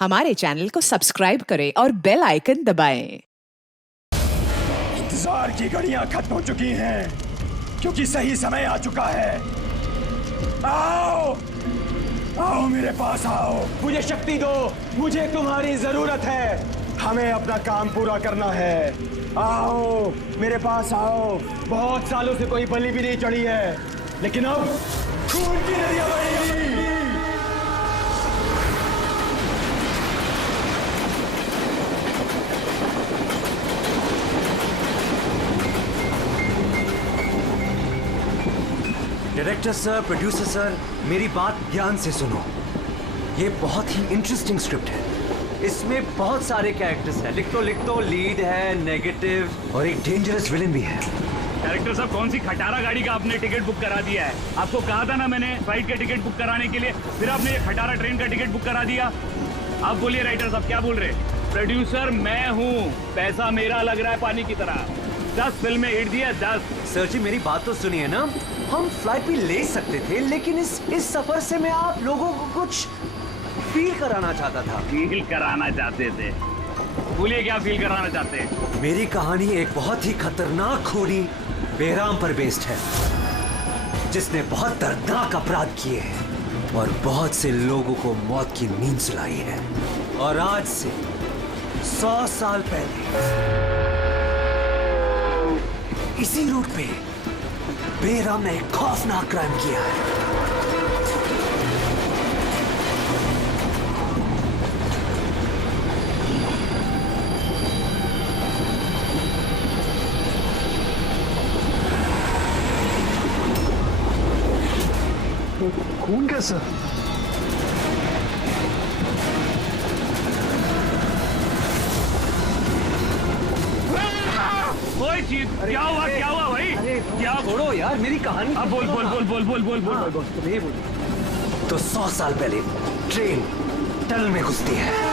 हमारे चैनल को सब्सक्राइब करें और बेल आइकन दबाएं। इंतजार की घड़ियां खत्म हो चुकी हैं क्योंकि सही समय आ चुका है। आओ आओ मेरे पास आओ, मुझे शक्ति दो, मुझे तुम्हारी जरूरत है, हमें अपना काम पूरा करना है। आओ मेरे पास आओ। बहुत सालों से कोई बलि भी नहीं चढ़ी है, लेकिन अब खून की नदियां बहेगी। डायरेक्टर सर, प्रोड्यूसर सर, मेरी बात ध्यान से सुनो। ये बहुत ही इंटरेस्टिंग स्क्रिप्ट है। इसमें बहुत सारे कैरेक्टर्स हैं। लिख तो लीड है, नेगेटिव और एक डेंजरस विलेन भी है। डायरेक्टर साहब, कौन सी खटारा गाड़ी का आपने टिकट बुक करा दिया है? आपको कहा था ना मैंने फ्लाइट का टिकट बुक कराने के लिए, फिर आपने ये खटारा ट्रेन का टिकट बुक करा दिया। आप बोलिए राइटर साहब, क्या बोल रहे? प्रोड्यूसर मैं हूँ, पैसा मेरा लग रहा है पानी की तरह। 10 फिल्में हिट दी है, 10। सर जी मेरी बात तो सुनिए ना, हम फ्लाइट भी ले सकते थे, लेकिन इस सफर से मैं आप लोगों को कुछ फील कराना चाहता था। फील कराना चाहते थे? बोलिए क्या फील कराना चाहते हैं? मेरी कहानी एक बहुत ही खतरनाक खूनी बेराम पर बेस्ड है, जिसने बहुत दर्दनाक अपराध किए हैं और बहुत से लोगों को मौत की नींद सुलाई है। और आज से 100 साल पहले इसी रूट पे बेराम ने एक खौफनाक क्राइम किया है। खून कैसा? कोई चीज क्या हुआ भाई? क्या छोड़ो यार मेरी कहानी। अब बोल। तो 100 साल पहले ट्रेन टनल में घुसती है।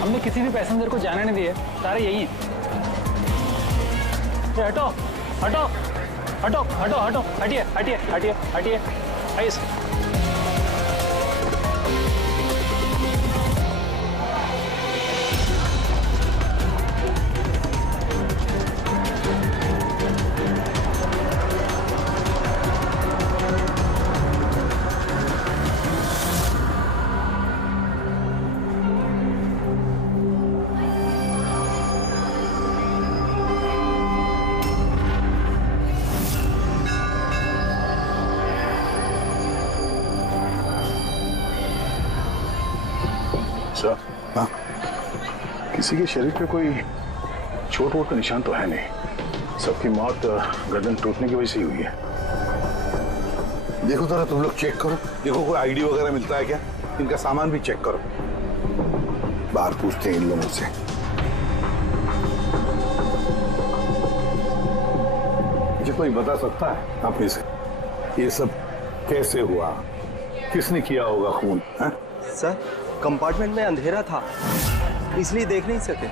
हमने किसी भी पैसेंजर को जाने नहीं दिए, सारे यही हैं। हटो हटो हटो हटो हटो, हटिए हटिए हटिए हटिए, आइए। सर, हाँ, किसी के शरीर पे कोई चोट वोट का निशान तो है नहीं। सबकी मौत गर्दन टूटने की वजह से ही हुई है। देखो जरा तुम लोग चेक करो, देखो कोई आईडी वगैरह मिलता है क्या, इनका सामान भी चेक करो। बाहर पूछते हैं इन लोगों से। मुझे कोई बता सकता है आप में से ये सब कैसे हुआ, किसने किया होगा खून? है सर, कंपार्टमेंट में अंधेरा था, इसलिए देख नहीं सके।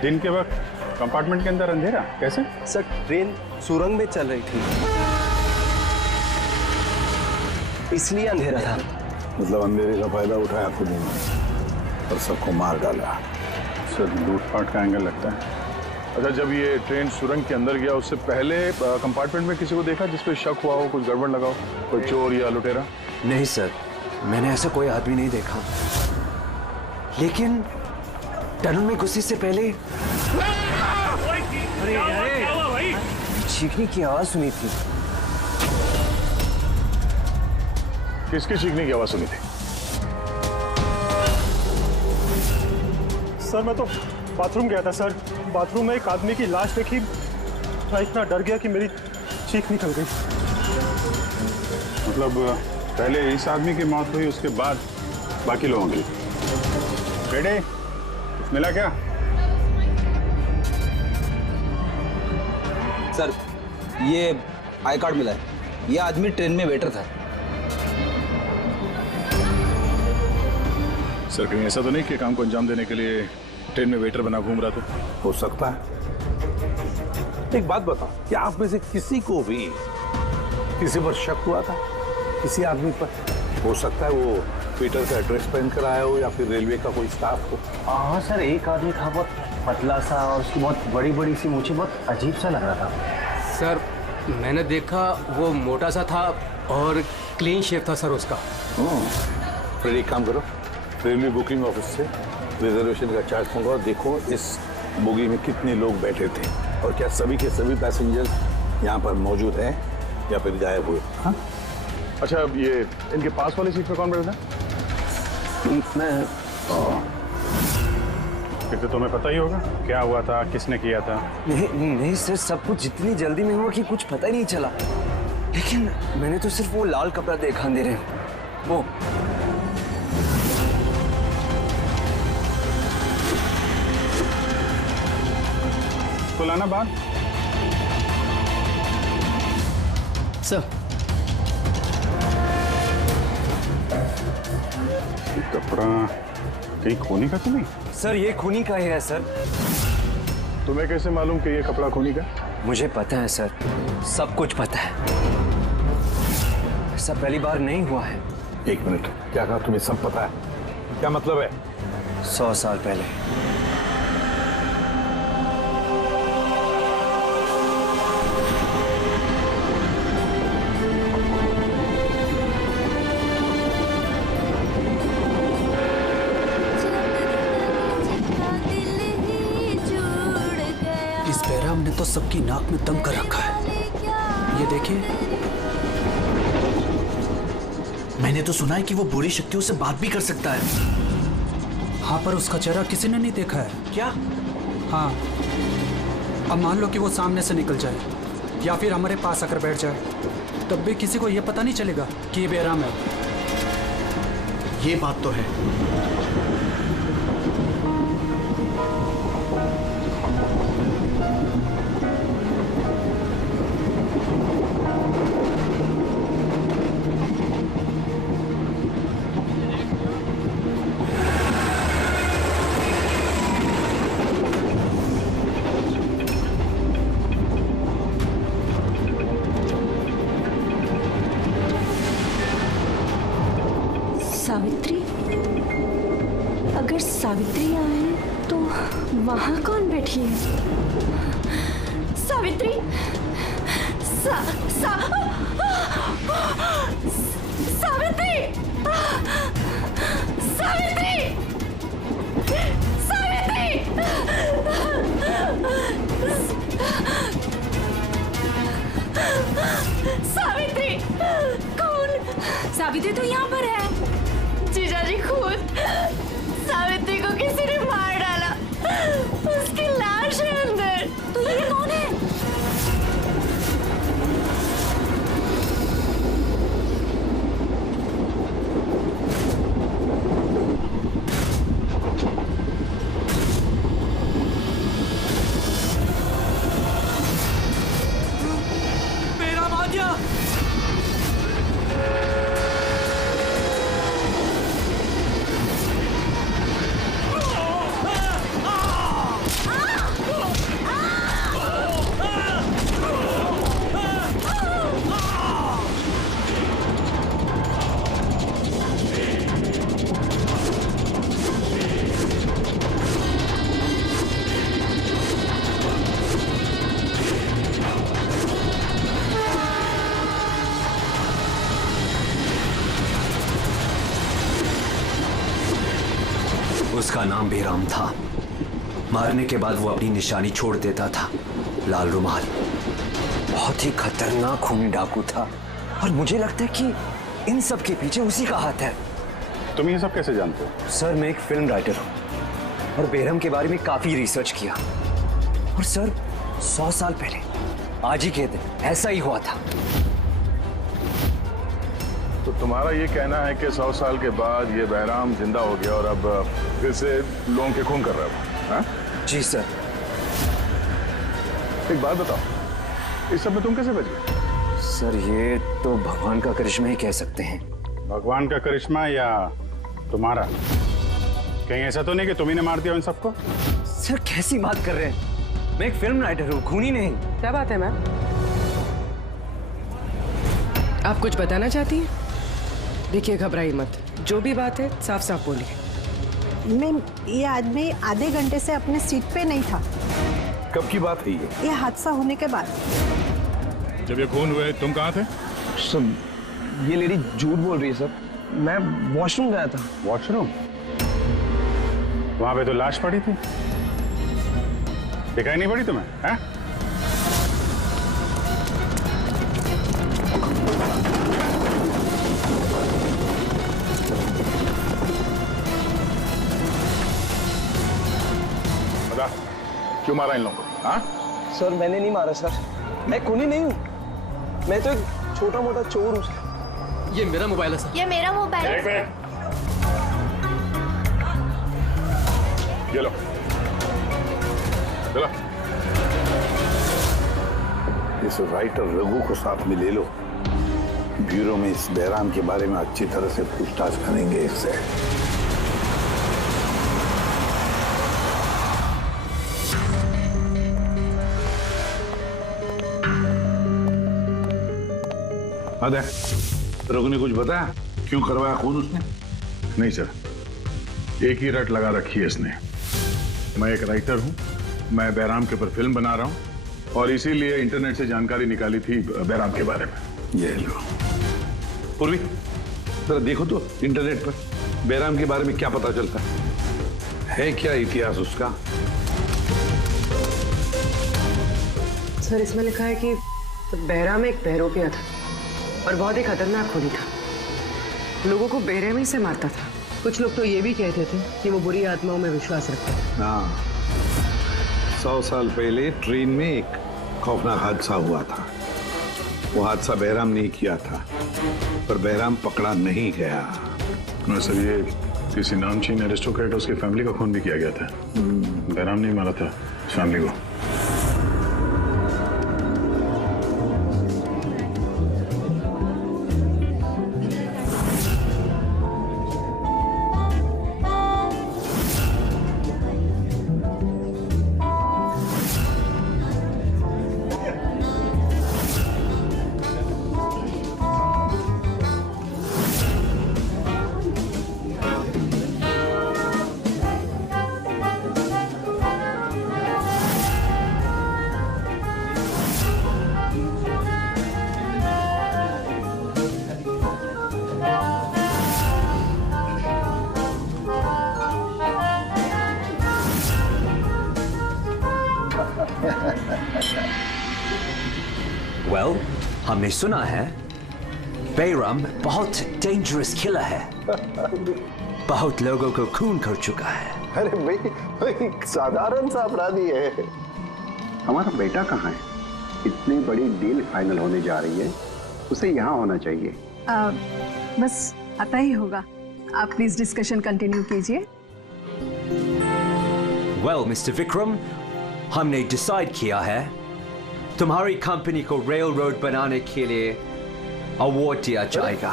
दिन के वक्त कंपार्टमेंट के अंदर अंधेरा कैसे? सर, ट्रेन सुरंग में चल रही थी, इसलिए अंधेरा था। मतलब अंधेरे का फायदा उठाया खुद ने और सबको मार डाला। सर, लूटपाट का एंगल लगता है। अच्छा, जब ये ट्रेन सुरंग के अंदर गया उससे पहले कंपार्टमेंट में किसी को देखा जिसपे शक हुआ हो, कुछ गड़बड़ लगा हो, कोई चोर या लुटेरा? नहीं सर, मैंने ऐसा कोई आदमी नहीं देखा, लेकिन टनल में घुसने से पहले चीखने की आवाज सुनी थी। किसकी चीखने की आवाज सुनी थी? सर, मैं तो बाथरूम गया था सर, बाथरूम में एक आदमी की लाश देखी, मैं इतना डर गया कि मेरी चीख निकल गई। मतलब पहले इस आदमी की मौत हुई, उसके बाद बाकी लोगों की। बेटे मिला क्या? सर ये आई कार्ड मिला है। ये आदमी ट्रेन में वेटर था। सर कहीं ऐसा तो नहीं कि काम को अंजाम देने के लिए ट्रेन में वेटर बना घूम रहा था? हो सकता है। एक बात बताओ, क्या आप में से किसी को भी किसी पर शक हुआ था? किसी आदमी पर? हो सकता है वो पीटर का एड्रेस पहन कर आया हो या फिर रेलवे का कोई स्टाफ हो। हाँ सर, एक आदमी था बहुत पतला सा और उसकी बहुत बड़ी बड़ी सी मूछें, बहुत अजीब सा लग रहा था। सर मैंने देखा वो मोटा सा था और क्लीन शेव था सर उसका। फिर एक काम करो, रेलवे बुकिंग ऑफिस से रिजर्वेशन का चार्ज मंगाओ, देखो इस बोगी में कितने लोग बैठे थे और क्या सभी के सभी पैसेंजर्स यहाँ पर मौजूद हैं या फिर गायब हुए। हाँ? अच्छा, ये इनके पास वाली सीट पे कौन बैठा था? मैं फिर तो तुम्हें पता ही होगा क्या हुआ था, किसने किया था। नहीं सर, सब कुछ इतनी जल्दी में हुआ कि कुछ पता ही नहीं चला। लेकिन मैंने तो सिर्फ वो लाल कपड़ा देखा अंधेरे में। वो तो लाना बात। सर कपड़ा कहीं खूनी का तो नहीं? सर ये खूनी का ही है सर। तुम्हें कैसे मालूम कि ये कपड़ा खूनी का? मुझे पता है सर, सब कुछ पता है। ऐसा पहली बार नहीं हुआ है। एक मिनट, क्या कहा? तुम्हें सब पता है? क्या मतलब है? 100 साल पहले इस बैराम ने तो सबकी नाक में दम कर रखा है। ये देखिए, मैंने तो सुना है कि वो बुरी शक्तियों से बात भी कर सकता है। हाँ पर उसका चेहरा किसी ने नहीं देखा है। क्या? हाँ, अब मान लो कि वो सामने से निकल जाए या फिर हमारे पास आकर बैठ जाए, तब भी किसी को ये पता नहीं चलेगा कि ये बैराम है। ये बात तो है। सावित्री? अगर सावित्री आए तो वहां कौन बैठी है? सावित्री! सावित्री! सावित्री! सावित्री! सावित्री! कौन? सावित्री तो यहाँ पर है। जीजाजी खुद सावित्री को किसी ने मार डाला, उसकी लाश है अंदर। तो ये कौन है? मेरा मादिया! उसका नाम बेराम था। मारने के बाद वो अपनी निशानी छोड़ देता था, लाल रुमाल। बहुत ही खतरनाक खूनी डाकू था और मुझे लगता है कि इन सब के पीछे उसी का हाथ है। तुम ये सब कैसे जानते हो? सर मैं एक फिल्म राइटर हूँ और बेरहम के बारे में काफी रिसर्च किया। और सर 100 साल पहले आज ही के दिन ऐसा ही हुआ था। तो तुम्हारा ये कहना है कि 100 साल के बाद ये बहराम जिंदा हो गया और अब फिर से लोगों के खून कर रहा है? हाँ? जी सर। एक बात बताओ, इस सब में तुम कैसे बच गए? सर ये तो भगवान का करिश्मा ही कह सकते हैं। भगवान का करिश्मा या तुम्हारा? कहीं ऐसा तो नहीं कि तुम ही ने मार दिया उन सबको? सर कैसी बात कर रहे हैं? मैं एक फिल्म राइटर हूँ, खूनी नहीं। क्या बात है मैम? आप कुछ बताना चाहती हैं? देखिए घबराइए मत, जो भी बात है साफ साफ बोलिए। मैम ये आदमी आधे घंटे से अपने सीट पे नहीं था। कब की बात है ये हादसा होने के बाद। जब ये खून हुए तुम कहाँ थे? सब ये लेडी झूठ बोल रही है सर। मैं वॉशरूम गया था। वॉशरूम? वहां पे तो लाश पड़ी थी, दिखाई नहीं पड़ी तुम्हें? हैं? बता, क्यों मारा इन लोगों को? हाँ? सर मैंने नहीं मारा सर, मैं खूनी नहीं हूँ, मैं तो एक छोटा मोटा चोर हूँ सर। ये मेरा मोबाइल है सर। ये मेरा मोबाइल है। ये लो, चलो। इस राइटर रघु को साथ में ले लो, ब्यूरो में इस बहराम के बारे में अच्छी तरह से पूछताछ करेंगे इससे। अरे रघु ने कुछ बताया क्यों करवाया खून उसने? नहीं सर, एक ही रट लगा रखी है इसने। मैं एक राइटर हूं, मैं बहराम के ऊपर फिल्म बना रहा हूं और इसीलिए इंटरनेट से जानकारी निकाली थी बहराम के बारे में। ये लो पूर्वी, जरा देखो तो इंटरनेट पर बहराम के बारे में क्या पता चलता है क्या इतिहास उसका? सर इसमें लिखा है कि बहराम एक बहरोपिया था और बहुत ही खतरनाक खूनी था। लोगों को बेरहमी से मारता था। कुछ लोग तो ये भी कहते थे कि वो बुरी आत्माओं में विश्वास रखता है। हाँ, 100 साल पहले ट्रेन में एक खौफनाक हादसा हुआ था। वो हादसा बहराम ने किया था, पर बहराम पकड़ा नहीं गया। सर ये किसी नामचीन एरिस्टोक्रेट उसकी फैमिली का खून भी किया गया था। बहराम ने मारा था फैमिली को। Well, हमने सुना है बहराम बहुत डेंजरस किलर है, बहुत लोगों को खून कर चुका है। अरे भाई साधारण सा अपराधी है। हमारा बेटा कहाँ है? इतनी बड़ी डील फाइनल होने जा रही है, उसे यहाँ होना चाहिए। बस आता ही होगा। आप प्लीज डिस्कशन कंटिन्यू कीजिए। Well, Mr. Vikram, हमने डिसाइड किया है तुम्हारी कंपनी को रेल रोड बनाने के लिए अवार्ड दिया जाएगा।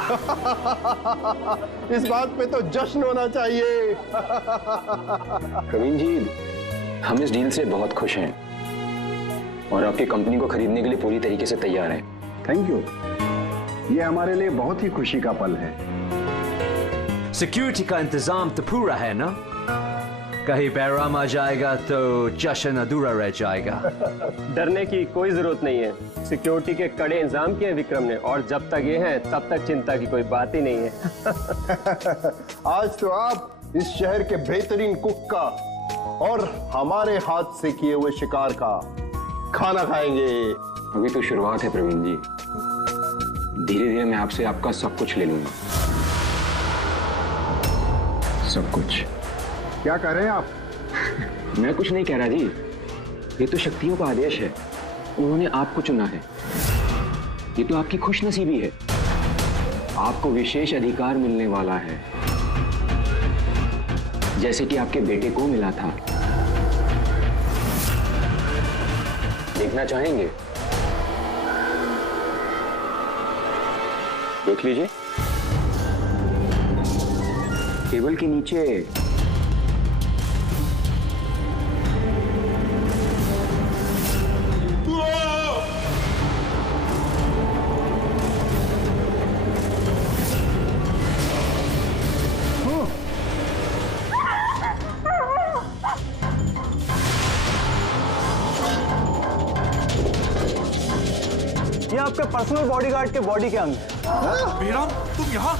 इस बात पे तो जश्न होना चाहिए। प्रवीण जी, हम इस डील से बहुत खुश हैं और आपकी कंपनी को खरीदने के लिए पूरी तरीके से तैयार हैं। थैंक यू, ये हमारे लिए बहुत ही खुशी का पल है। सिक्योरिटी का इंतजाम तो पूरा है ना? कहीं बहराम आ जाएगा तो जश्न अधूरा रह जाएगा। डरने की कोई जरूरत नहीं है। सिक्योरिटी के कड़े इंतजाम किए विक्रम ने, और जब तक ये हैं तब तक चिंता की कोई बात ही नहीं है। आज तो आप इस शहर के बेहतरीन कुक का और हमारे हाथ से किए हुए शिकार का खाना खाएंगे। अभी तो शुरुआत है प्रवीण जी, धीरे धीरे मैं आपसे आपका सब कुछ ले लूंगा। सब कुछ। क्या कह रहे हैं आप? मैं कुछ नहीं कह रहा जी, ये तो शक्तियों का आदेश है। उन्होंने आपको चुना है, ये तो आपकी खुशनसीबी है। आपको विशेष अधिकार मिलने वाला है, जैसे कि आपके बेटे को मिला था। देखना चाहेंगे? देख लीजिए, टेबल के नीचे ये आपके पर्सनल बॉडीगार्ड के बॉडी के अंग हैं। बेराम, तुम यहाँ?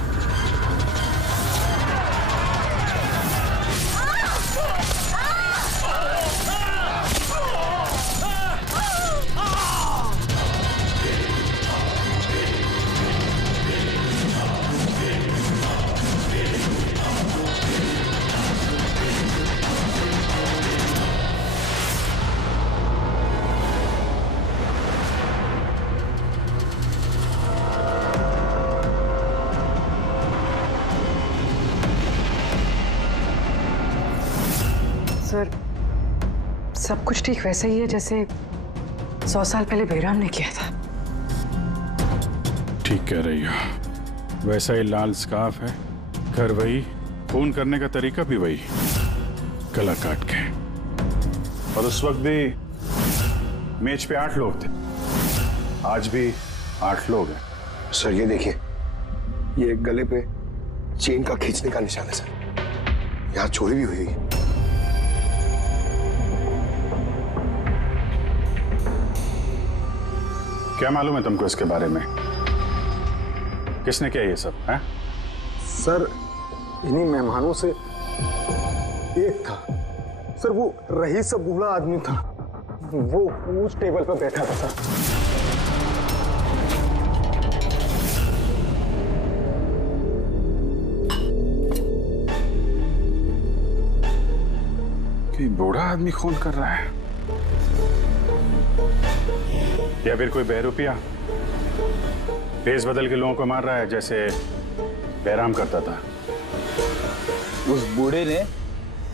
सर, सब कुछ ठीक वैसे ही है जैसे 100 साल पहले बेराम ने किया था। ठीक कह रही हो। वैसा ही लाल स्कार्फ है, घर वही, खून करने का तरीका भी वही, गला काट के। और उस वक्त भी मेज पे 8 लोग थे, आज भी 8 लोग हैं। सर ये देखिए, ये गले पे चेन का खींचने का निशान है सर। यहाँ चोरी भी हुई है। क्या मालूम है तुमको इसके बारे में? किसने किया ये सब है? सर इन्हीं मेहमानों से एक था सर, वो रईस सा बूढ़ा आदमी था, वो उस टेबल पर बैठा था सर। कि बूढ़ा आदमी खून कर रहा है या फिर कोई बहरूपिया भेस बदल के लोगों को मार रहा है जैसे बैराम करता था। उस बूढ़े ने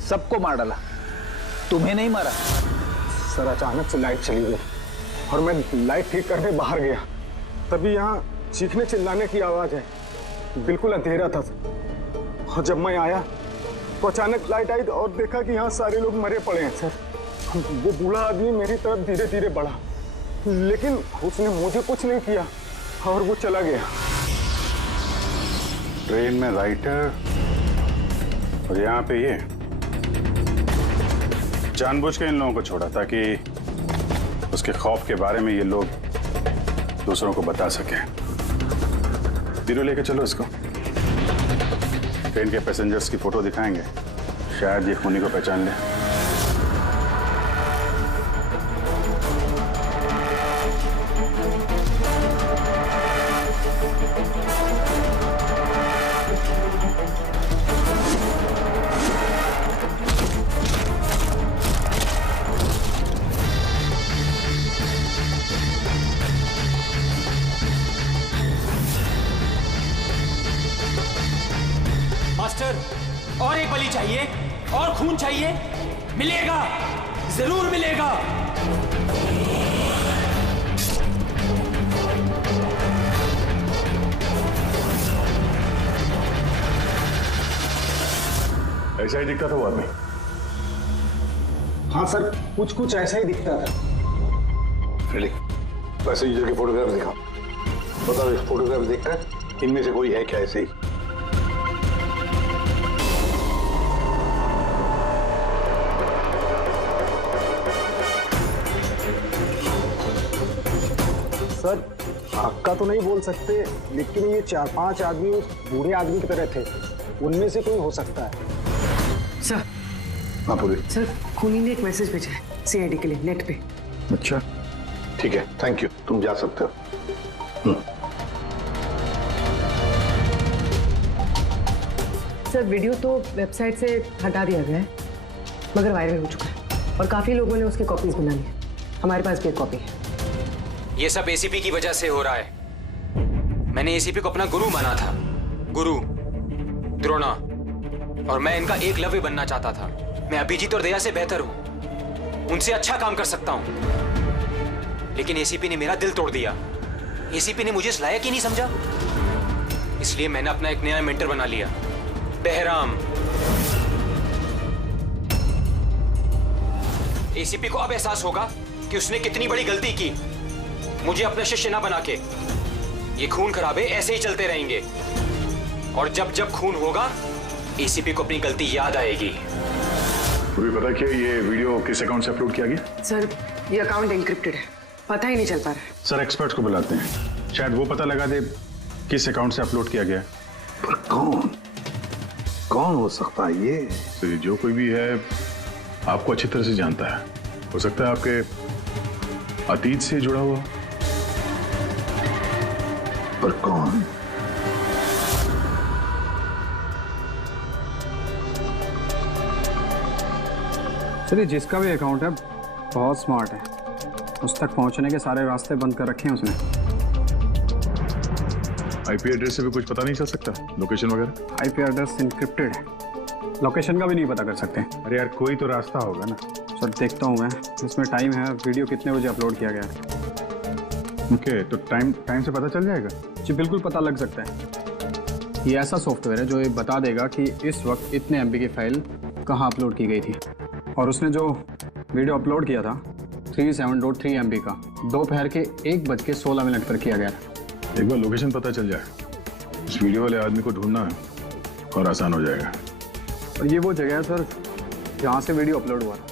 सबको मार डाला, तुम्हें नहीं मारा। सर अचानक से लाइट चली गई और मैं लाइट ठीक करने बाहर गया, तभी यहाँ चीखने चिल्लाने की आवाज है। बिल्कुल अंधेरा था और जब मैं आया तो अचानक लाइट आई और देखा कि यहाँ सारे लोग मरे पड़े हैं सर। वो बूढ़ा आदमी मेरी तरफ धीरे धीरे बढ़ा, लेकिन उसने मुझे कुछ नहीं किया और वो चला गया। ट्रेन में राइटर और यहाँ पे ये जानबूझ के इन लोगों को छोड़ा ताकि उसके खौफ के बारे में ये लोग दूसरों को बता सके। बीरो लेके चलो इसको, ट्रेन के पैसेंजर्स की फोटो दिखाएंगे, शायद ये खूनी को पहचान ले। मास्टर, और एक बलि चाहिए, और खून चाहिए। मिलेगा, जरूर मिलेगा। ऐसा ही दिखता था वो आदमी। हाँ सर, कुछ कुछ ऐसा ही दिखता था। पैसेंजर के फोटोग्राफ दिखाओ, बताओ इस फोटोग्राफ देखकर इनमें से कोई है क्या ऐसे ही? सर आपका तो नहीं बोल सकते, लेकिन ये 4-5 आदमी उस बूढ़े आदमी की तरह थे, उनमें से कोई हो सकता है। सर, हाँ पूरी। सर खूनी ने एक मैसेज भेजा है सीआईडी के लिए नेट पे। अच्छा ठीक है, थैंक यू, तुम जा सकते हो। सर वीडियो तो वेबसाइट से हटा दिया गया है, मगर वायरल हो चुका है और काफी लोगों ने उसकी कॉपीज बना ली। हमारे पास भी एक कॉपी है। ये सब एसीपी की वजह से हो रहा है। मैंने एसीपी को अपना गुरु माना था, गुरु द्रोणा, और मैं इनका एकलव्य बनना चाहता था। मैं अभिजीत और दया से बेहतर हूं, उनसे अच्छा काम कर सकता हूं, लेकिन एसीपी ने मेरा दिल तोड़ दिया। एसीपी ने मुझे इस लायक ही नहीं समझा, इसलिए मैंने अपना एक नया मेंटर बना लिया, बहराम। एसीपी को अब एहसास होगा कि उसने कितनी बड़ी गलती की, मुझे अपना शिष्य ना बना के। ये खून खराबे ऐसे ही चलते रहेंगे, और जब जब खून होगा एसीपी को अपनी गलती याद आएगी। तुम्हें पता क्या ये वीडियो किस अकाउंट से अपलोड किया गया? सर ये अकाउंट एन्क्रिप्टेड है, पता ही नहीं चल पा रहा है। सर एक्सपर्ट्स को बुलाते हैं, शायद वो पता लगा दे किस अकाउंट से अपलोड किया गया। पर कौन कौन हो सकता है ये? तो जो कोई भी है आपको अच्छी तरह से जानता है, हो सकता है आपके अतीत से जुड़ा हुआ। पर कौन? चलिए, जिसका भी अकाउंट है बहुत स्मार्ट है, उस तक पहुंचने के सारे रास्ते बंद कर रखे हैं उसने। आईपी एड्रेस से भी कुछ पता नहीं चल सकता, लोकेशन वगैरह? आईपी एड्रेस इनक्रिप्टेड है, लोकेशन का भी नहीं पता कर सकते। अरे यार कोई तो रास्ता होगा ना। सर देखता हूँ मैं, इसमें टाइम है, वीडियो कितने बजे अपलोड किया गया है। ओके, तो टाइम से पता चल जाएगा? जी बिल्कुल पता लग सकता है। ये ऐसा सॉफ्टवेयर है जो ये बता देगा कि इस वक्त इतने MB की फाइल कहाँ अपलोड की गई थी, और उसने जो वीडियो अपलोड किया था 37.3 MB का दोपहर के 1:16 पर किया गया था। एक बार लोकेशन पता चल जाए, इस वीडियो वाले आदमी को ढूंढना और आसान हो जाएगा। और ये वो जगह है सर जहाँ से वीडियो अपलोड हुआ था।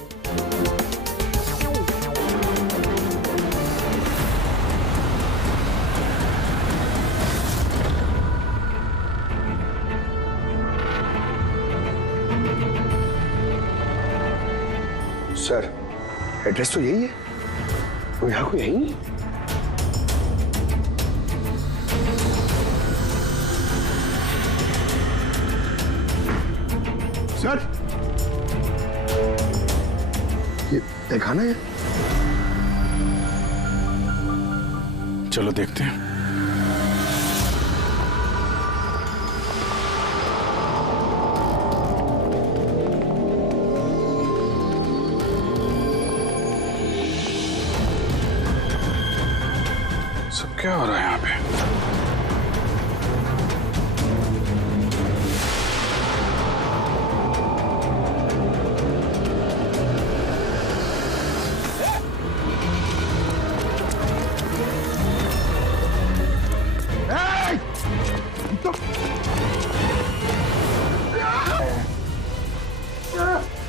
सर एड्रेस तो यही है, तो यहाँ को यही नहीं। सर ये देखा ना, चलो देखते हैं। सब क्या हो रहा है यहाँ पे?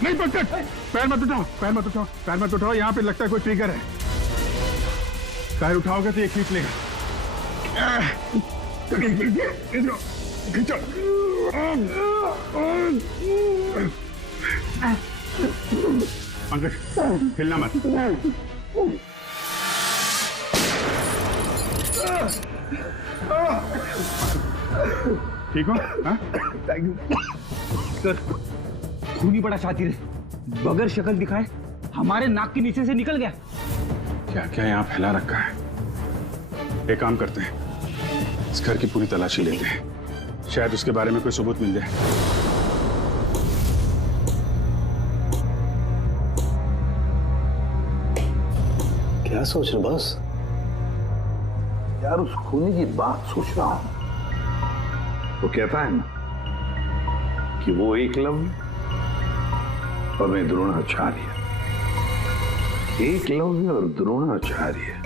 नहीं पकड़, पैर मत उठाओ, पैर मत उठाओ, पैर मत उठाओ। यहाँ पे लगता है कोई ट्रिगर है, पैर उठाओगे तो ये खींच लेगा। खींचो। पंकज हिलना मत। ठीक हो? Thank you sir. खूनी पड़ा शातिर है, बगैर शक्ल दिखाए हमारे नाक के नीचे से निकल गया। क्या क्या यहाँ फैला रखा है? एक काम करते हैं, इस घर की पूरी तलाशी लेते हैं, शायद उसके बारे में कोई सबूत मिल जाए। क्या सोच रहे बस? यार उस खूनी की बात सोच रहा हूं। वो कहता है ना कि वो एकलव्य और मैं द्रोणाचार्य। एकलव्य और द्रोणाचार्य।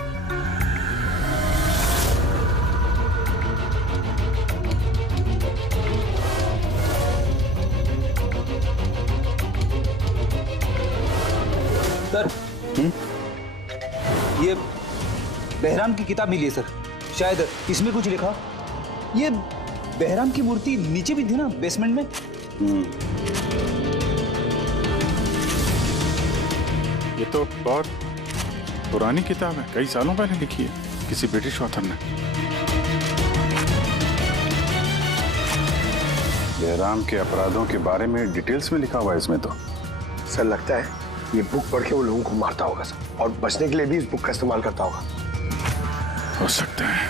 सर ये बहराम की किताब मिली है सर, शायद इसमें कुछ लिखा। ये बहराम की मूर्ति नीचे भी थी ना बेसमेंट में। ये तो बहुत पुरानी किताब है, कई सालों पहले लिखी है किसी ब्रिटिश ऑथर ने। बहराम के अपराधों के बारे में डिटेल्स में लिखा हुआ है इसमें तो। सर लगता है ये बुक पढ़ के वो लोगों को मारता होगा सर, और बचने के लिए भी इस बुक का इस्तेमाल करता होगा। हो सकता है।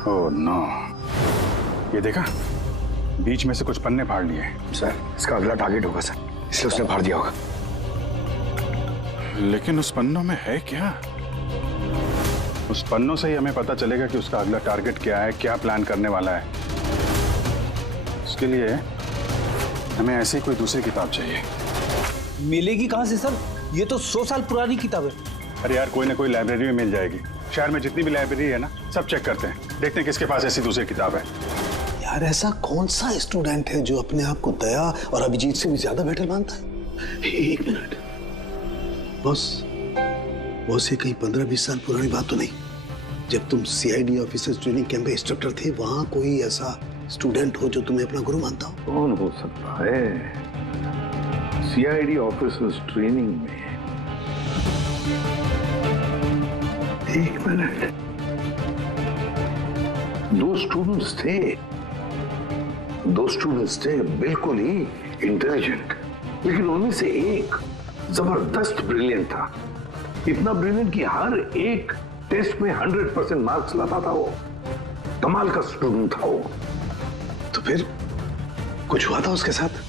ओह नो, ये देखा, बीच में से कुछ पन्ने फाड़ लिए। सर, इसका अगला टारगेट होगा सर, इसलिए उसने फाड़ दिया होगा। लेकिन उस पन्नों में है क्या? उस पन्नों से ही हमें पता चलेगा कि उसका अगला टारगेट क्या है, क्या प्लान करने वाला है। उसके लिए हमें ऐसी कोई दूसरी किताब चाहिए। मिलेगी कहाँ से सर? ये तो 100 साल पुरानी किताब है। अरे यार, कोई ना कोई लाइब्रेरी में मिल जाएगी। शहर में जितनी भी लाइब्रेरी है ना, सब चेक करते हैं, देखते हैं किसके पास ऐसी दूसरी किताब है। यार ऐसा कौन सा स्टूडेंट है जो अपने आप को दया और अभिजीत से भी ज्यादा बेटर मानता है? एक मिनट बॉस, ये कहीं 15-20 साल पुरानी बात तो नहीं? जब तुम सीआईडी ऑफिसर्स ट्रेनिंग कैंप में इंस्ट्रक्टर थे, वहां कोई ऐसा स्टूडेंट हो जो तुम्हें अपना गुरु मानता हो? कौन हो सकता है? सीआईडी ऑफिसर्स ट्रेनिंग में एक मिनट, 2 स्टूडेंट्स थे बिल्कुल ही इंटेलिजेंट, लेकिन उनमें से एक जबरदस्त ब्रिलियंट था। इतना ब्रिलियंट कि हर एक टेस्ट में 100% मार्क्स लाता था। वो कमाल का स्टूडेंट था वो। तो फिर कुछ हुआ था उसके साथ?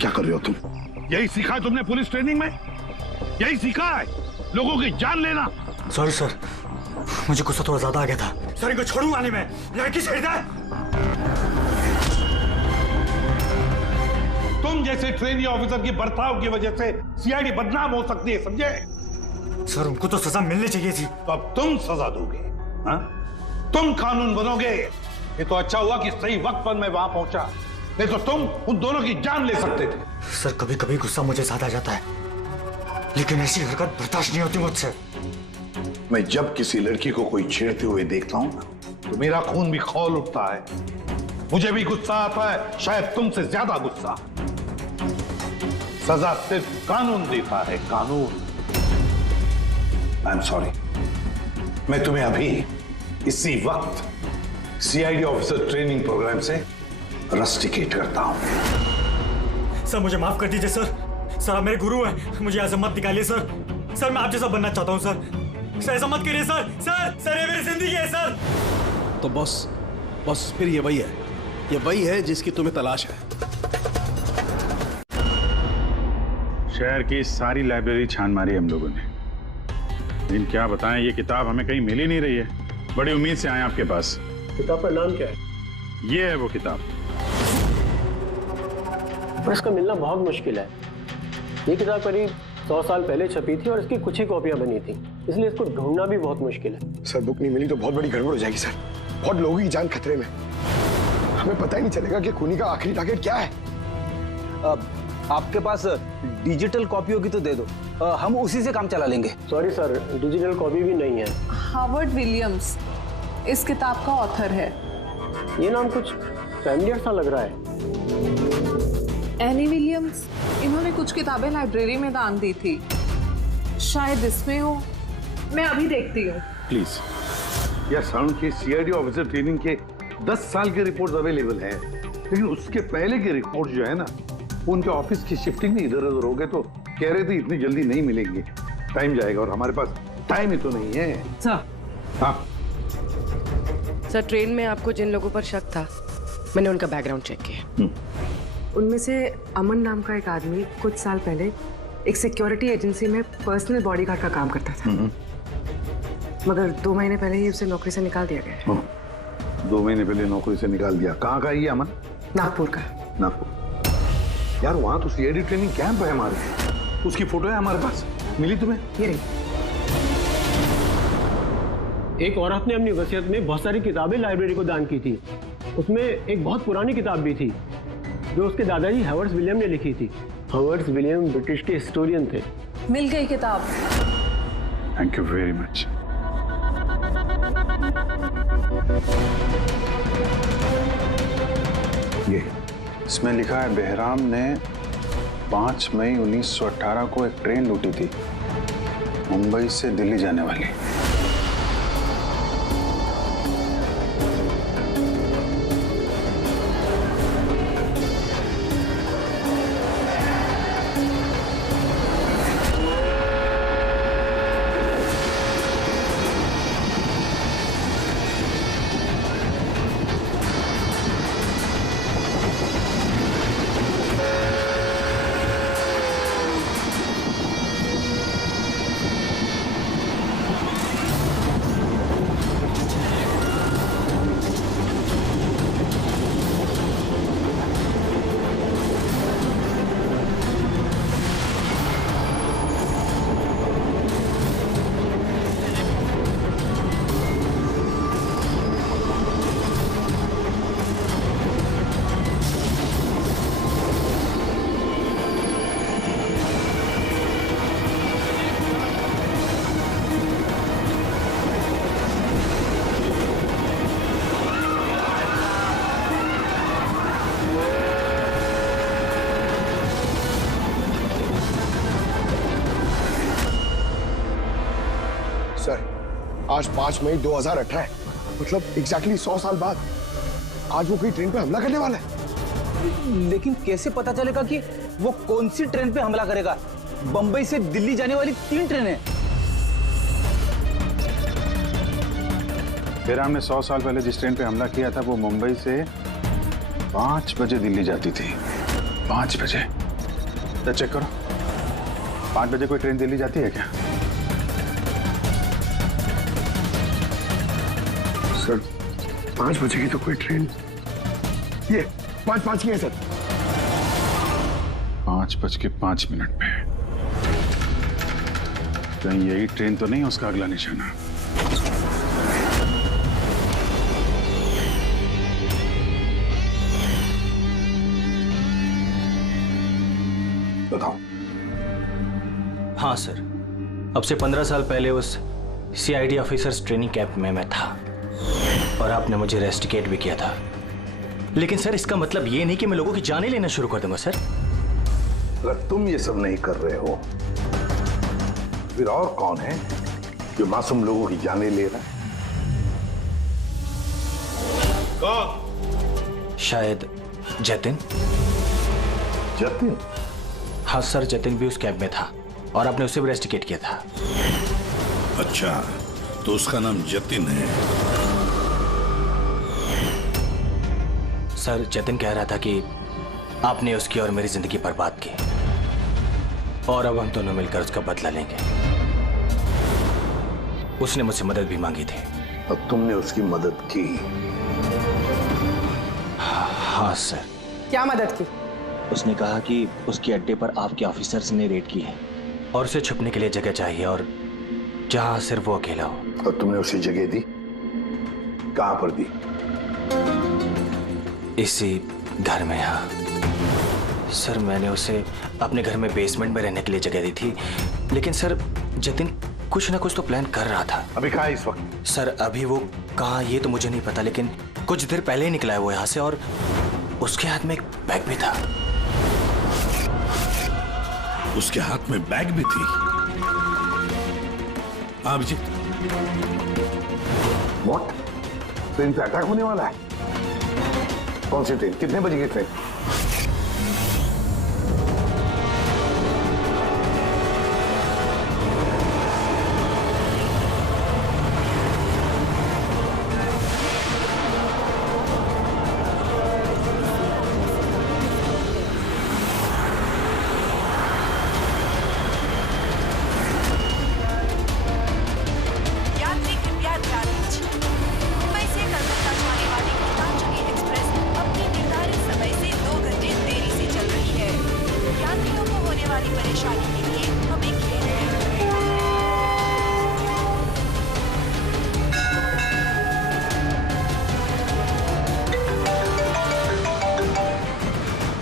क्या कर रहे हो तुम? यही सीखा है तुमने पुलिस ट्रेनिंग में? यही सीखा है लोगों की जान लेना? सॉरी सर, मुझे गुस्सा थोड़ा ज्यादा आ गया था। सर इनको छोड़ूंगा नहीं मैं, लड़की छेड़ दे। तुम जैसे ट्रेनी ऑफिसर की बर्ताव की वजह से सीआईडी बदनाम हो सकती है, समझे? सर उनको तो सजा मिलनी चाहिए थी। तो अब तुम सजा दोगे? हाँ? तुम कानून बनोगे? ये तो अच्छा हुआ कि सही वक्त पर मैं वहां पहुंचा, नहीं तो तुम उन दोनों की जान ले सकते थे। सर कभी कभी गुस्सा मुझे ज्यादा आ जाता है, लेकिन ऐसी हरकत बर्दाश्त नहीं होती मुझसे। मैं जब किसी लड़की को कोई छेड़ते हुए देखता हूं तो मेरा खून भी खौल उठता है, मुझे भी गुस्सा आता है, शायद तुमसे ज्यादा गुस्सा। सजा सिर्फ कानून देता है, कानून। आई एम सॉरी, मैं तुम्हें अभी इसी वक्त सीआईडी ऑफिसर ट्रेनिंग प्रोग्राम से रस्टिकेट करता हूं। सर मुझे माफ कर दीजिए सर। सर आप मेरे गुरु हैं, मुझे ऐसा मत निकालिए सर। सर मैं आप जैसा बनना चाहता हूं सर। सर ऐसा मत करिए सर। सर ये मेरी जिंदगी है सर। तो बॉस फिर ये वही है जिसकी तुम्हें तलाश है। शहर की सारी लाइब्रेरी छान मारी हम लोगों ने, लेकिन क्या बताएं, ये किताब हमें कहीं मिल ही नहीं रही है। बड़ी उम्मीद से आए आपके पास। किताब का नाम क्या है? ये है वो किताब। पर इसका मिलना बहुत मुश्किल है। ये किताब करीब 100 साल पहले छपी थी और इसकी कुछ ही कॉपियां बनी थी, इसलिए इसको ढूंढना भी बहुत मुश्किल है। सर बुक नहीं मिली तो बहुत बड़ी गड़बड़ हो जाएगी सर। बहुत लोगों की जान खतरे में, हमें पता ही नहीं चलेगा कि खूनी का आखिरी टारगेट क्या है। आपके पास डिजिटल कॉपी होगी तो दे दो, हम उसी से काम चला लेंगे। सॉरी सर, डिजिटल कॉपी भी नहीं है। हार्वर्ड विलियम्स इस किताब का ऑथर है। ये नाम कुछ फैमिलियर सा लग रहा है। एनी विलियम्स, इन्होंने कुछ किताबें लाइब्रेरी में दान दी थी, शायद इसमें हो। मैं अभी देखती हूँ। प्लीज। यार साउंड के सीआईडी ऑफिसर ट्रेनिंग के 10 साल के रिपोर्ट्स अवेलेबल हैं, लेकिन उसके पहले के रिपोर्ट जो है ना, उनके ऑफिस की शिफ्टिंग भी इधर उधर हो गए, तो कह रहे थे इतनी जल्दी नहीं मिलेंगे, टाइम जाएगा, और हमारे पास टाइम ही तो नहीं है। सर। हाँ सर, ट्रेन में आपको जिन लोगों पर शक था, मैंने उनका बैकग्राउंड चेक किया। उनमें से अमन नाम का एक आदमी कुछ साल पहले एक सिक्योरिटी एजेंसी में पर्सनल बॉडीगार्ड का काम करता था, मगर 2 महीने पहले ही उसे नौकरी से निकाल दिया गया। 2 महीने पहले नौकरी से निकाल दिया। कहाँ का है ये अमन? नागपुर का। नागपुर। यार वहाँ तो सीआईडी ट्रेनिंग कैंप है हमारे, उसकी फोटो है हमारे पास, मिली तुम्हें? ये रही। एक औरत ने अपनी वसीयत में बहुत सारी किताबें लाइब्रेरी को दान की थी। उसमें एक बहुत पुरानी किताब भी थी जो उसके दादाजी हावर्ड विलियम ने लिखी थी। हावर्ड विलियम ब्रिटिश के हिस्टोरियन थे। मिल गई किताब। Thank you very much. ये इसमें लिखा है बेहराम ने 5 मई 1918 को एक ट्रेन लूटी थी, मुंबई से दिल्ली जाने वाली। आज 5 मई 2018 है, मतलब एग्जैक्टली 100 साल बाद आज वो कोई ट्रेन पे हमला करने वाला है। लेकिन कैसे पता चलेगा कि वो कौन सी ट्रेन पे हमला करेगा? बंबई से दिल्ली जाने वाली 3 ट्रेनें। बेहराम ने 100 साल पहले जिस ट्रेन पे हमला किया था वो मुंबई से 5 बजे दिल्ली जाती थी। 5 बजे? तो चेक करो, 5 बजे कोई ट्रेन दिल्ली जाती है क्या? सर 5 बजे की तो कोई ट्रेन, ये 5:05 की है सर। 5:05 पे कहीं यही ट्रेन तो नहीं उसका अगला निशाना? बताओ। हाँ सर, अब से 15 साल पहले उस CID ऑफिसर्स ट्रेनिंग कैंप में मैं था और आपने मुझे रेस्टिकेट भी किया था। लेकिन सर इसका मतलब ये नहीं कि मैं लोगों की जानें लेना शुरू कर दूंगा सर। अगर तुम ये सब नहीं कर रहे हो फिर और कौन है जो मासूम लोगों की जानें ले रहा है? कौन? शायद जतिन। जतिन? हाँ सर, जतिन भी उस कैंप में था और आपने उसे भी रेस्टिकेट किया था। अच्छा, तो उसका नाम जतिन है। सर जतिन कह रहा था कि आपने उसकी और मेरी जिंदगी बर्बाद की और अब हम दोनों मिलकर उसका बदला लेंगे। उसने मुझसे मदद भी मांगी थी। और तुमने उसकी मदद की? हाँ सर। क्या मदद की? उसने कहा कि उसके अड्डे पर आपके ऑफिसर्स ने रेड की है और उसे छुपने के लिए जगह चाहिए और जहां सिर्फ वो अकेला हो। और तुमने उसे जगह दी? कहां पर दी? इसी घर में। हाँ सर, मैंने उसे अपने घर में बेसमेंट में रहने के लिए जगह दी थी, लेकिन सर जतिन कुछ ना कुछ तो प्लान कर रहा था। अभी कहाँ है इस वक्त? सर अभी वो कहाँ ये तो मुझे नहीं पता, लेकिन कुछ देर पहले ही निकला है वो यहाँ से और उसके हाथ में एक बैग भी था। उसके हाथ में बैग भी थी? अभिजीत, व्हाट? ट्रेन पे अटैक होने वाला है? कौन सी ट्रेन? कितने बजे की ट्रेन?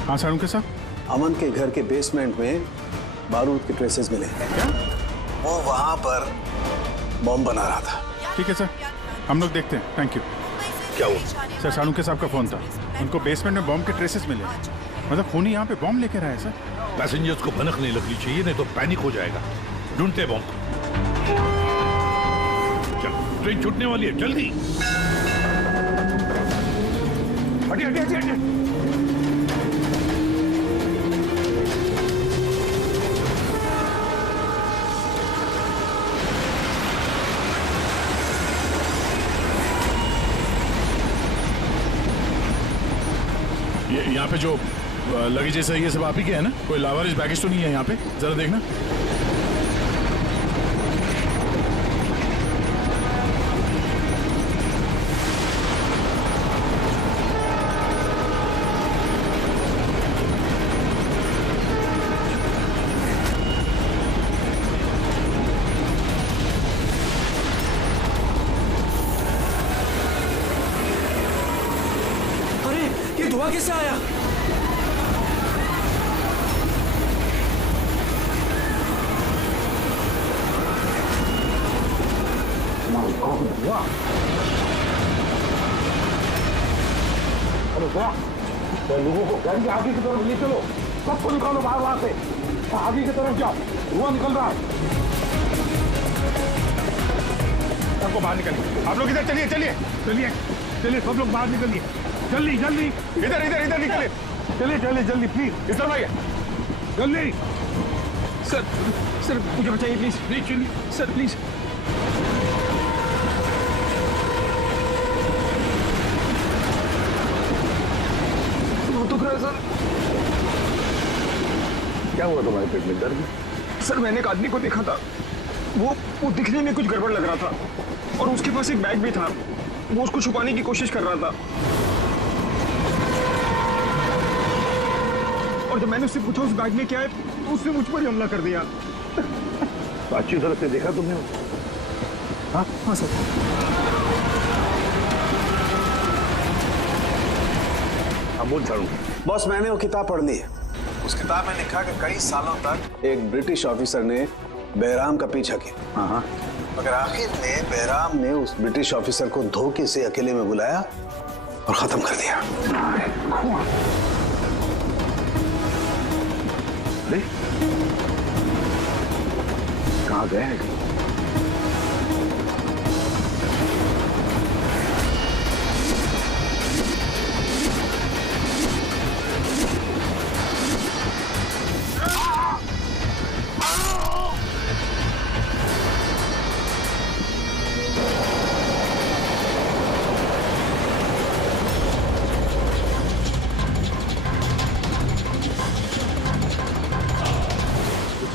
हाँ सारुण के साथ? अमन के घर के बेसमेंट में बारूद के ट्रेसेस मिले। क्या? वो वहां पर बॉम्ब बना रहा था। ठीक है सर, हम लोग देखते हैं। Thank you. क्या हुआ? सर सारुण के साहब का फोन था। उनको बेसमेंट में बॉम्ब के ट्रेसेस मिले। मतलब खूनी यहाँ पे बॉम्ब लेकर आया सर। पैसेंजर्स को भनक नहीं लगनी चाहिए, नहीं तो पैनिक हो जाएगा। ढूंढते बॉम्ब। चल, ट्रेन छूटने वाली है, जल्दी। हटिए हटिए हटिए हटिए। यहाँ पे जो लगेज है ये सब आप ही के है ना? कोई लावारिस बैगेज तो नहीं है यहाँ पे? जरा देखना। अरे ये धुआं कैसे आया? लोगों को गाड़ी के आगे की तरफ ले चलो, सबको निकालो बाहर वहां से, आगे की तरफ जाओ, धुआं निकल रहा है। सबको बाहर निकलिए, आप लोग इधर चलिए चलिए चलिए चलिए, सब लोग बाहर निकलिए, जल्दी जल्दी, इधर इधर इधर निकलिए, चलिए चलिए जल्दी प्लीज, इस तरफ आइए जल्दी। सर सर मुझे बचाइए प्लीज, नहीं चलिए सर प्लीज। सर क्या हुआ तुम्हारे पेट में? दर्द? सर मैंने एक आदमी को देखा था, वो दिखने में कुछ गड़बड़ लग रहा था और उसके पास एक बैग भी था, वो उसको छुपाने की कोशिश कर रहा था और जब मैंने उससे पूछा उस बैग में क्या है तो उसने मुझ पर ही हमला कर दिया। तो अच्छी तरह से देखा तुमने? हाँ सर। बॉस मैंने वो किताब पढ़ ली है। उस किताब में लिखा कि कई सालों तक एक ब्रिटिश ऑफिसर ने बहराम का पीछा किया, मगर आखिर में बहराम ने उस ब्रिटिश ऑफिसर को धोखे से अकेले में बुलाया और खत्म कर दिया। कहाँ गए हैं?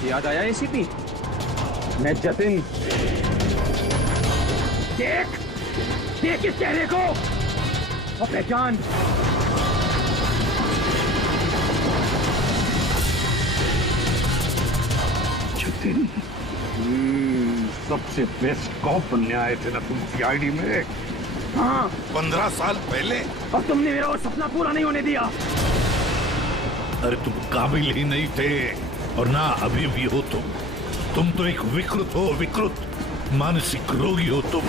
याद आया एसीपी? मैं जतिन। देख देख इस चेहरे को और पहचान। जतिन, सबसे बेस्ट कॉप बनने आए थे ना तुम सीआईडी में? हाँ 15 साल पहले। और तुमने मेरा वो सपना पूरा नहीं होने दिया। अरे तुम काबिल ही नहीं थे और ना अभी भी हो तुम तो एक विकृत हो, विकृत मानसिक रोगी हो तुम।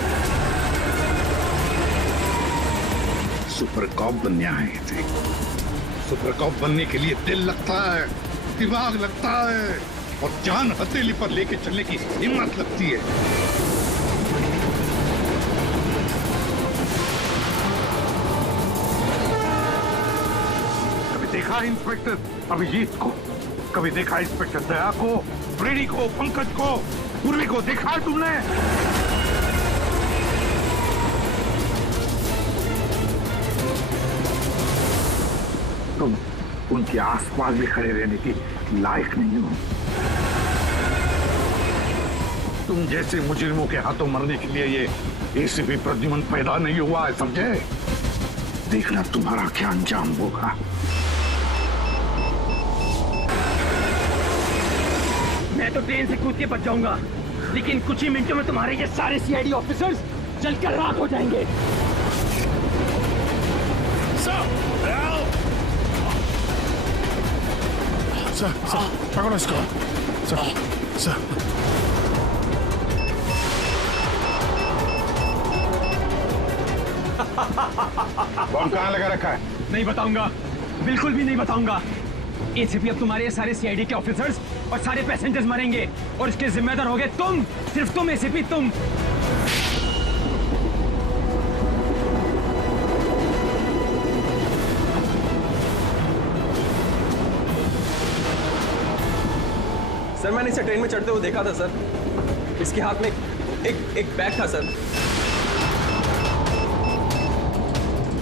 सुपर कॉप बनने आए थे। सुपर कॉप बनने के लिए दिल लगता है, दिमाग लगता है और जान हथेली पर लेके चलने की हिम्मत लगती है। कभी देखा इंस्पेक्टर अभिजीत को? कभी देखा इंस्पेक्टर दया को, फ्रेडी को, पंकज को, पूर्वी को देखा है तुमने? तुम उनके आसपास भी खड़े रहने की लायक नहीं हो। तुम जैसे मुजरिमों के हाथों मरने के लिए ये एसीपी प्रद्युमन पैदा नहीं हुआ है, समझे? देखना तुम्हारा क्या अंजाम होगा। मैं तो ट्रेन से कूद के बच जाऊंगा, लेकिन कुछ ही मिनटों में तुम्हारे ये सारे सीआईडी ऑफिसर्स जलकर राख हो जाएंगे। सर पकड़ो इसको। सर बॉम्ब कहाँ लगा रखा है? नहीं बताऊंगा, बिल्कुल भी नहीं बताऊंगा। एसीपी अब तुम्हारे सारे सीआईडी के ऑफिसर्स और सारे पैसेंजर्स मरेंगे और इसके जिम्मेदार होगे तुम, सिर्फ तुम एसीपी, तुम। सर मैंने इसे ट्रेन में चढ़ते हुए देखा था सर। इसके हाथ में एक बैग था सर।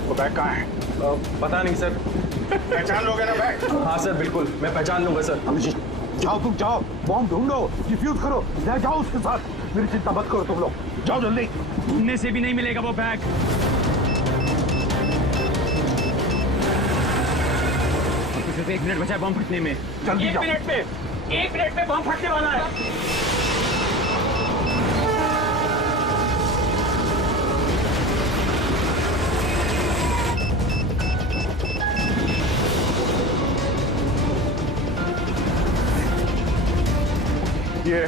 वो बैग कहाँ है? पता नहीं सर। पहचान लोगे ना बैग? हाँ सर बिल्कुल, मैं पहचान लूंगा सर। अभिजीत जाओ, तुम जाओ, बॉम्ब ढूंढो, डिफ्यूज करो, ले जाओ उसके साथ। मेरी चिंता मत करो तुम लोग, जाओ जल्दी। ढूंढने से भी नहीं मिलेगा वो बैग। सिर्फ 1 मिनट बचा है बॉम्ब फटने में। जल्दी जाओ। 1 मिनट में बॉम्ब फटने वाला है। ये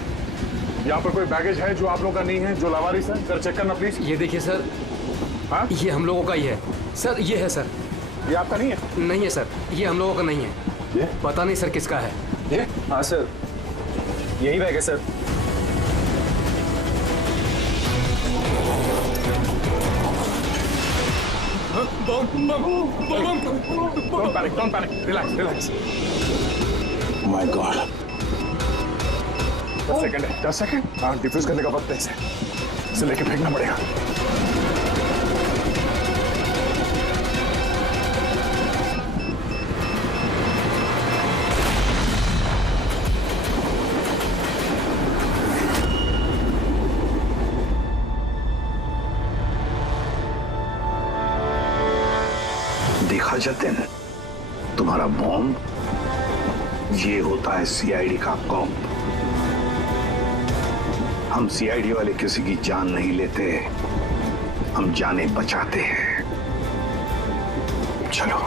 यहाँ पर कोई बैगेज है जो आप लोगों का नहीं है, जो लावारिस है? सर चेक करना प्लीज। ये देखिए सर। हाँ? ये हम लोगों का ही है सर। ये है सर। ये आपका नहीं है? नहीं है सर, ये हम लोगों का नहीं है। ये पता नहीं सर किसका है। ये? हाँ सर, यही बैग है sir. Don't panic, relax. My God. Just second. हाँ, डिफ्यूज करने का वक्त है इसे लेके फेंकना पड़ेगा। देखा जतिन, तुम्हारा बॉम्ब, ये होता है सीआईडी का कॉम्प। हम सीआईडी वाले किसी की जान नहीं लेते, हम जाने बचाते हैं। चलो,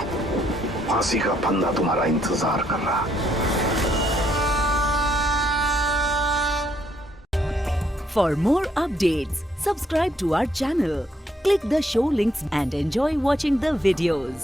फांसी का फंदा तुम्हारा इंतजार कर रहा। For more updates, subscribe to our channel, click the show links and enjoy watching the videos.